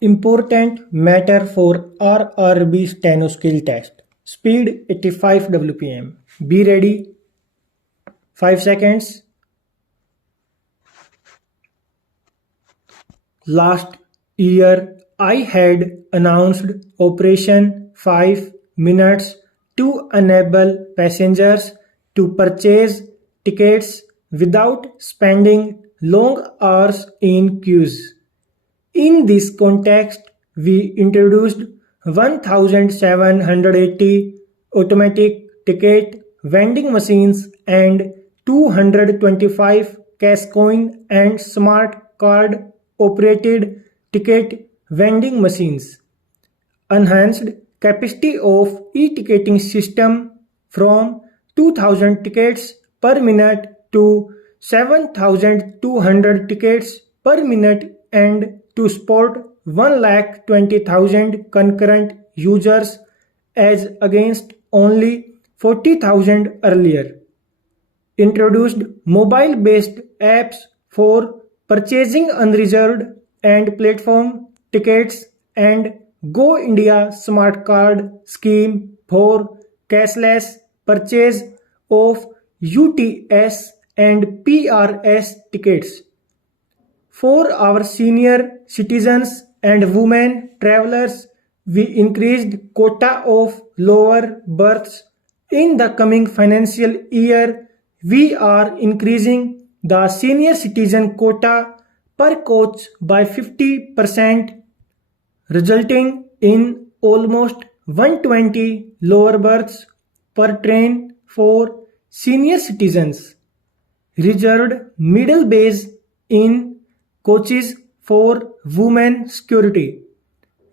Important matter for RRB steno skill test. Speed 85 WPM. Be ready. 5 seconds. Last year, I had announced Operation 5 Minutes to enable passengers to purchase tickets without spending long hours in queues. In this context, we introduced 1780 automatic ticket vending machines and 225 cash coin and smart card operated ticket vending machines. Enhanced capacity of e-ticketing system from 2000 tickets per minute to 7200 tickets per minute and to support 1,20,000 concurrent users as against only 40,000 earlier. Introduced mobile-based apps for purchasing unreserved and platform tickets and Go India Smart Card scheme for cashless purchase of UTS and PRS tickets. For our senior citizens and women travelers, we increased quota of lower berths. In the coming financial year, we are increasing the senior citizen quota per coach by 50%, resulting in almost 120 lower berths per train for senior citizens. Reserved middle bays in coaches for women security.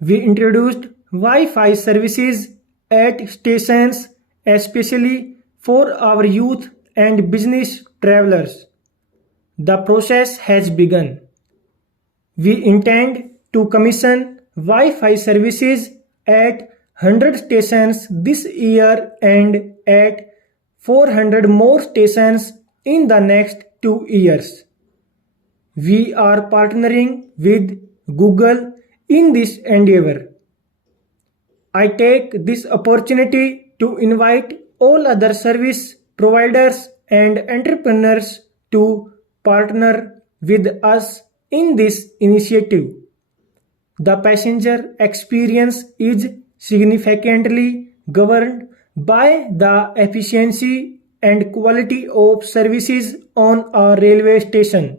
We introduced Wi-Fi services at stations, especially for our youth and business travelers. The process has begun. We intend to commission Wi-Fi services at 100 stations this year and at 400 more stations in the next 2 years. We are partnering with Google in this endeavor. I take this opportunity to invite all other service providers and entrepreneurs to partner with us in this initiative. The passenger experience is significantly governed by the efficiency and quality of services on a railway station.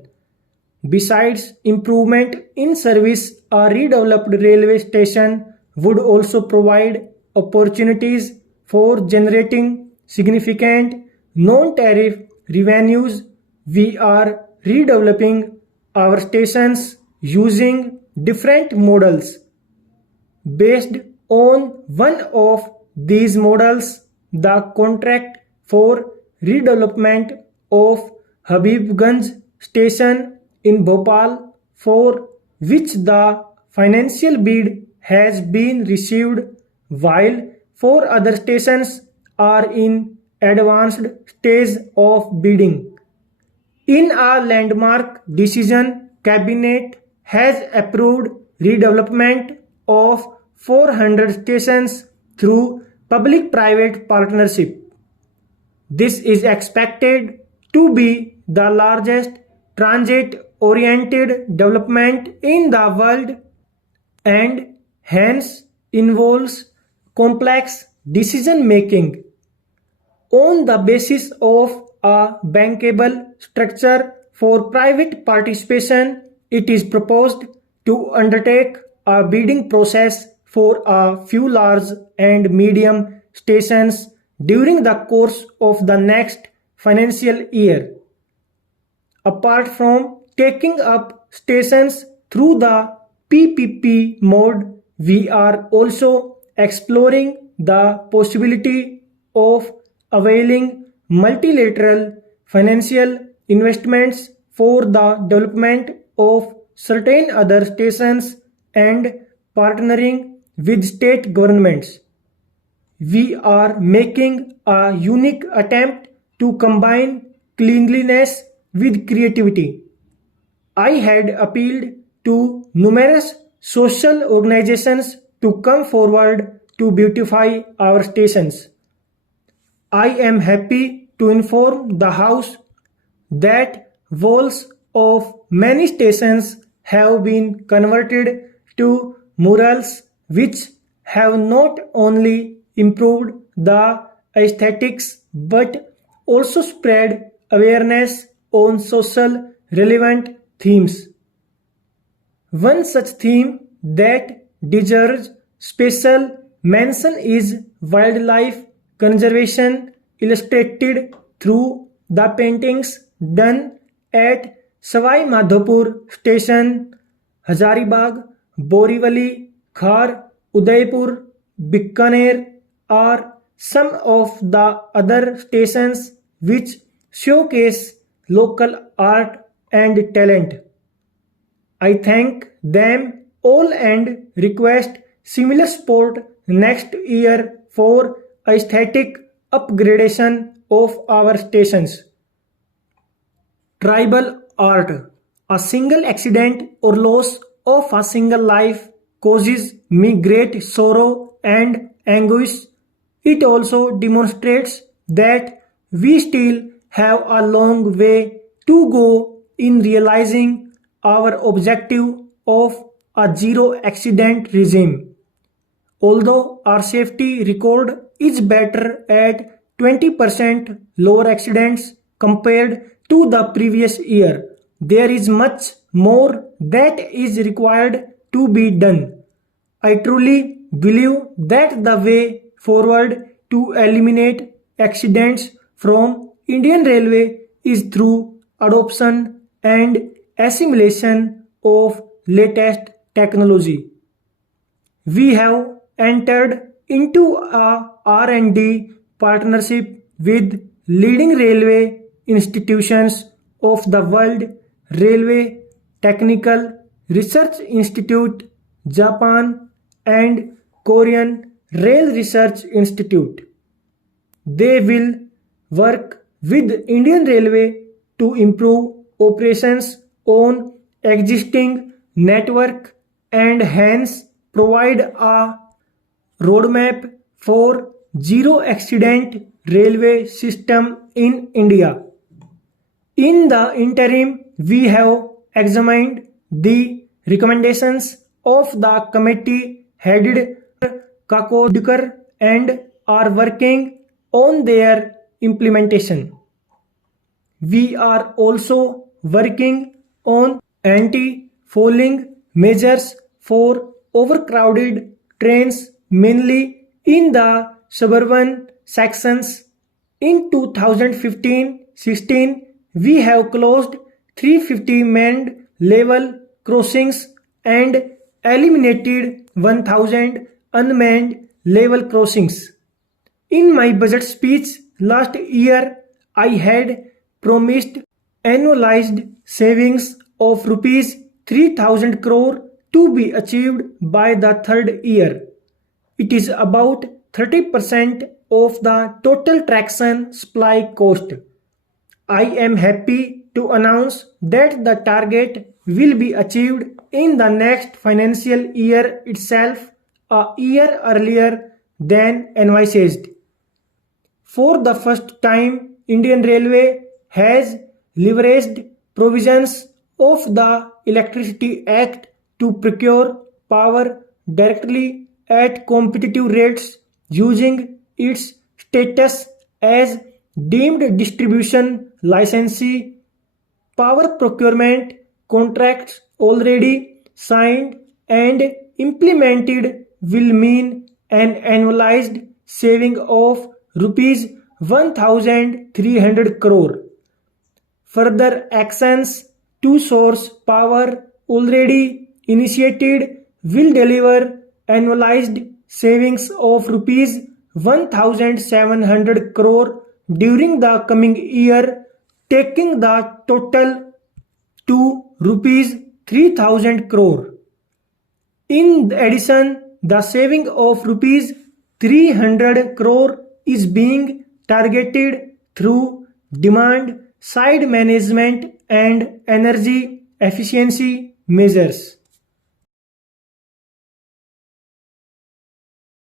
Besides improvement in service, a redeveloped railway station would also provide opportunities for generating significant non-tariff revenues. We are redeveloping our stations using different models. Based on one of these models, the contract for redevelopment of Habibganj station in Bhopal, for which the financial bid has been received, while 4 other stations are in advanced stage of bidding. In a landmark decision, Cabinet has approved redevelopment of 400 stations through public-private partnership. This is expected to be the largest transit-oriented development in the world and hence involves complex decision-making. On the basis of a bankable structure for private participation, it is proposed to undertake a bidding process for a few large and medium stations during the course of the next financial year. Apart from taking up stations through the PPP mode, we are also exploring the possibility of availing multilateral financial investments for the development of certain other stations and partnering with state governments. We are making a unique attempt to combine cleanliness with creativity. I had appealed to numerous social organizations to come forward to beautify our stations. I am happy to inform the House that walls of many stations have been converted to murals, which have not only improved the aesthetics but also spread awareness on social relevant themes. One such theme that deserves special mention is wildlife conservation, illustrated through the paintings done at Savai Madhopur Station, Hazaribagh, Borivali, Khar, Udaipur, Bikaner are some of the other stations which showcase local art and talent. I thank them all and request similar support next year for aesthetic upgradation of our stations. Tribal art. A single accident or loss of a single life causes me great sorrow and anguish. It also demonstrates that we still have a long way to go in realizing our objective of a zero accident regime. Although our safety record is better at 20% lower accidents compared to the previous year, there is much more that is required to be done. I truly believe that the way forward to eliminate accidents from Indian Railway is through adoption and assimilation of latest technology. We have entered into a R&D partnership with leading railway institutions of the world: Railway Technical Research Institute, Japan, and Korean Rail Research Institute. They will work with Indian Railway to improve operations on existing network and hence provide a roadmap for zero accident railway system in India. In the interim, we have examined the recommendations of the committee headed Kakodkar and are working on their implementation. We are also working on anti-fouling measures for overcrowded trains, mainly in the suburban sections. In 2015-16, we have closed 350 manned level crossings and eliminated 1000 unmanned level crossings. In my budget speech last year, I had promised annualized savings of rupees 3000 crore to be achieved by the third year. It is about 30% of the total traction supply cost. I am happy to announce that the target will be achieved in the next financial year itself, a year earlier than envisaged. For the first time, Indian Railway has leveraged provisions of the Electricity Act to procure power directly at competitive rates using its status as deemed distribution licensee. Power procurement contracts already signed and implemented will mean an annualized saving of rupees 1300 crore. Further actions to source power already initiated will deliver annualized savings of rupees 1700 crore during the coming year, taking the total to rupees 3000 crore. In addition, the saving of rupees 300 crore is being targeted through demand side management and energy efficiency measures.